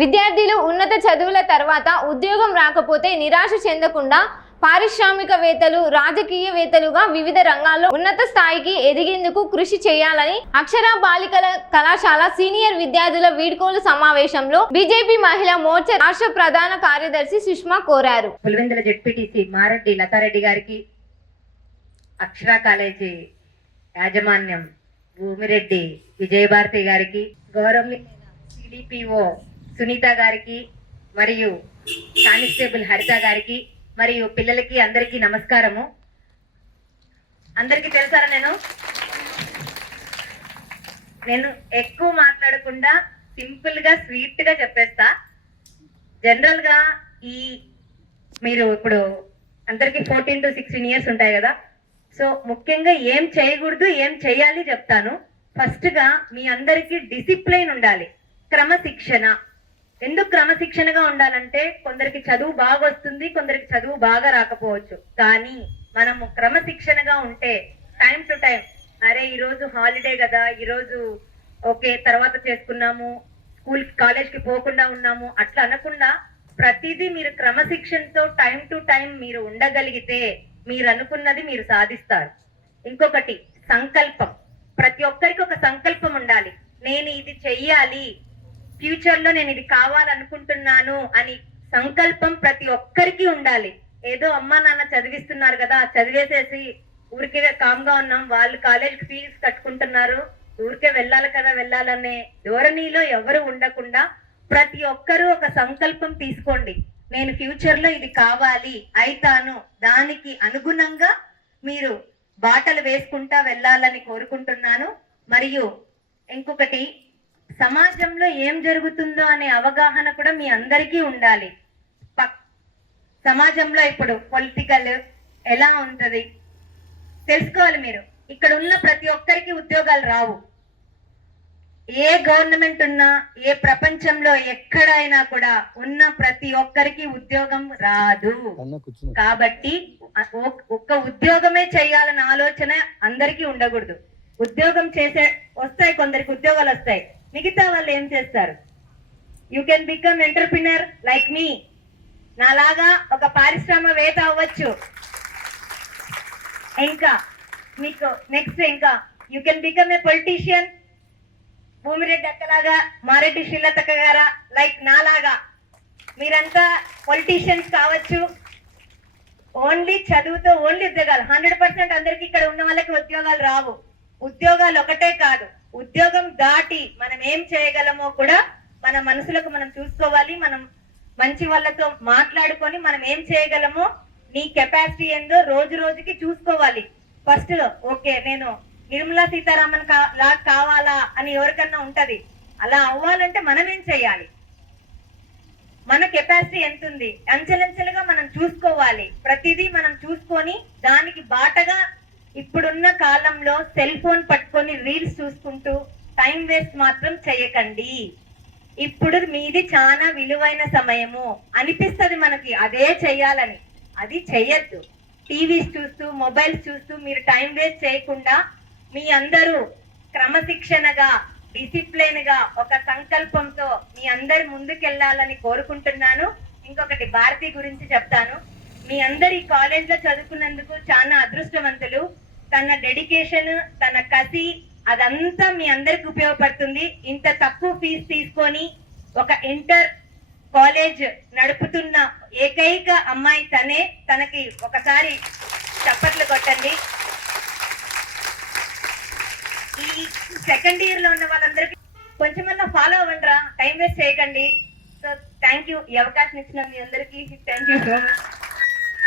విద్యార్థులు ఉన్నత చదువుల తర్వాత ఉద్యోగం రాకపోతే నిరాశ చెందకుండా పారిశ్రామికవేత్తలు, రాజకీయవేత్తలుగా వివిధ రంగాల్లో ఉన్నత స్థాయికి ఎదిగేందుకు కృషి చేయాలని అక్షర బాలికల కళాశాల సీనియర్ విద్యార్థుల వీడ్కోలు సమావేశంలో బీజేపీ మహిళా మోర్చా రాష్ట్ర ప్రధాన కార్యదర్శి సుష్మా కోరారు. పులివెందుల జెడ్పీటీసీ మారెడ్డి లతారెడ్డి గారికి, అక్షర కాలేజీ యాజమాన్యం భూమిరెడ్డి విజయభారతి గారికి, గౌరవనీయ సిడిపిఓ సునీత గారికి మరియు కానిస్టేబుల్ హరిత గారికి మరియు పిల్లలకి అందరికీ నమస్కారము. అందరికీ తెలుసారా, నేను ఎక్కువ మాట్లాడకుండా సింపుల్ గా స్వీట్ గా చెప్పేస్తా. జనరల్ గా మీరు ఇప్పుడు అందరికి 14 to 16 ఇయర్స్ ఉంటాయి కదా. సో ముఖ్యంగా ఏం చేయకూడదు, ఏం చేయాలి చెప్తాను. ఫస్ట్ గా మీ అందరికి డిసిప్లైన్ ఉండాలి, క్రమశిక్షణ. ఎందుకు క్రమశిక్షణగా ఉండాలంటే కొందరికి చదువు బాగా వస్తుంది, కొందరికి చదువు బాగా రాకపోవచ్చు. కానీ మనము క్రమశిక్షణగా ఉంటే టైం టు టైం, అరే ఈరోజు హాలిడే కదా, ఈరోజు ఓకే తర్వాత చేసుకున్నాము, స్కూల్ కాలేజ్కి పోకుండా ఉన్నాము అట్లా అనకుండా ప్రతిదీ మీరు క్రమశిక్షణతో టైం టు టైం మీరు ఉండగలిగితే మీరు అనుకున్నది మీరు సాధిస్తారు. ఇంకొకటి సంకల్పం. ప్రతి ఒక్కరికి ఒక సంకల్పం ఉండాలి. నేను ఇది చెయ్యాలి, ఫ్యూచర్ లో నేను ఇది కావాలనుకుంటున్నాను అని సంకల్పం ప్రతి ఒక్కరికి ఉండాలి. ఏదో అమ్మా నాన్న చదివిస్తున్నారు కదా, చదివేసేసి ఊరికే కామ్గా ఉన్నాం, వాళ్ళు కాలేజ్కి ఫీజు కట్టుకుంటున్నారు, ఊరికే వెళ్ళాలి కదా వెళ్ళాలనే ధోరణిలో ఎవరు ఉండకుండా ప్రతి ఒక్కరూ ఒక సంకల్పం తీసుకోండి. నేను ఫ్యూచర్ లో ఇది కావాలి, అయితాను, దానికి అనుగుణంగా మీరు బాటలు వేసుకుంటా వెళ్ళాలని కోరుకుంటున్నాను. మరియు ఇంకొకటి, సమాజంలో ఏం జరుగుతుందో అనే అవగాహన కూడా మీ అందరికీ ఉండాలి. సమాజంలో ఇప్పుడు పొలిటికల్ ఎలా ఉంటది తెలుసుకోవాలి. మీరు ఇక్కడ ఉన్న ప్రతి ఒక్కరికి ఉద్యోగాలు రావు. ఏ గవర్నమెంట్ ఉన్నా, ఏ ప్రపంచంలో ఎక్కడైనా కూడా ఉన్న ప్రతి ఒక్కరికి ఉద్యోగం రాదు. కాబట్టి ఒక్క ఉద్యోగమే చేయాలన్న ఆలోచన అందరికీ ఉండకూడదు. ఉద్యోగం వస్తాయి, కొందరికి ఉద్యోగాలు వస్తాయి, మిగతా వాళ్ళు ఏం చేస్తారు? You can become entrepreneur like me. నాలాగా ఒక పారిశ్రామికవేత్త అవ్వచ్చు. ఇంకా మీకు next you can become a politician. Bhumireddy అక్కలాగా, మారెడ్డి శ్రీలతక్క గారా, లైక్ నాలాగా మీరంతా పొలిటీషియన్స్ కావచ్చు. ఓన్లీ చదువుతో ఓన్లీ ఉద్యోగాలు 100% అందరికి ఇక్కడ ఉన్న వాళ్ళకి ఉద్యోగాలు రావు. ఉద్యోగాలు ఒకటే కాదు, ఉద్యోగం దాటి మనం ఏం చేయగలమో కూడా మన మనసులకు మనం చూసుకోవాలి. మనం మంచి వాళ్ళతో మాట్లాడుకొని మనం ఏం చేయగలమో, నీ కెపాసిటీ ఏందో రోజు రోజుకి చూసుకోవాలి. ఫస్ట్ ఓకే నేను నిర్మలా సీతారామన్ లా కావాలా అని ఎవరికన్నా ఉంటది. అలా అవ్వాలంటే మనం ఏం చేయాలి, మన కెపాసిటీ ఎంత ఉంది, అంచెలంచెలుగా మనం చూసుకోవాలి. ప్రతిదీ మనం చూసుకొని దానికి బాటగా ఇప్పుడున్న కాలంలో సెల్ ఫోన్ పట్టుకొని రీల్స్ చూసుకుంటూ టైం వేస్ట్ మాత్రం చేయకండి. ఇప్పుడు మీది చాలా విలువైన సమయము అనిపిస్తుంది మనకి అదే చెయ్యాలని, అది చెయ్యొద్దు. టీవీస్ చూస్తూ మొబైల్స్ చూస్తూ మీరు టైం వేస్ట్ చేయకుండా మీ అందరూ క్రమశిక్షణగా, డిసిప్లైన్ గా, ఒక సంకల్పంతో మీ అందరు ముందుకెళ్లాలని కోరుకుంటున్నాను. ఇంకొకటి భారతి గురించి చెప్తాను. మీ అందరి కాలేజ్ లో చదువుకున్నందుకు చాలా అదృష్టవంతులు. తన డెడికేషన్, తన కసి అదంతా మీ అందరికి ఉపయోగపడుతుంది. ఇంత తక్కువ ఫీజు తీసుకొని ఒక ఇంటర్ కాలేజ్ నడుపుతున్న ఏకైక అమ్మాయి తనే. తనకి ఒకసారి చప్పట్లు కొట్టండి. ఈ సెకండ్ ఇయర్ లో ఉన్న వాళ్ళందరికీ కొంచెమన్నా ఫాలో అవ్వండి రా, టైం వేస్ట్ చేయకండి. So thank you. ఈ అవకాశం ఇచ్చిన మీ అందరికీ థ్యాంక్ యూ సో మచ్.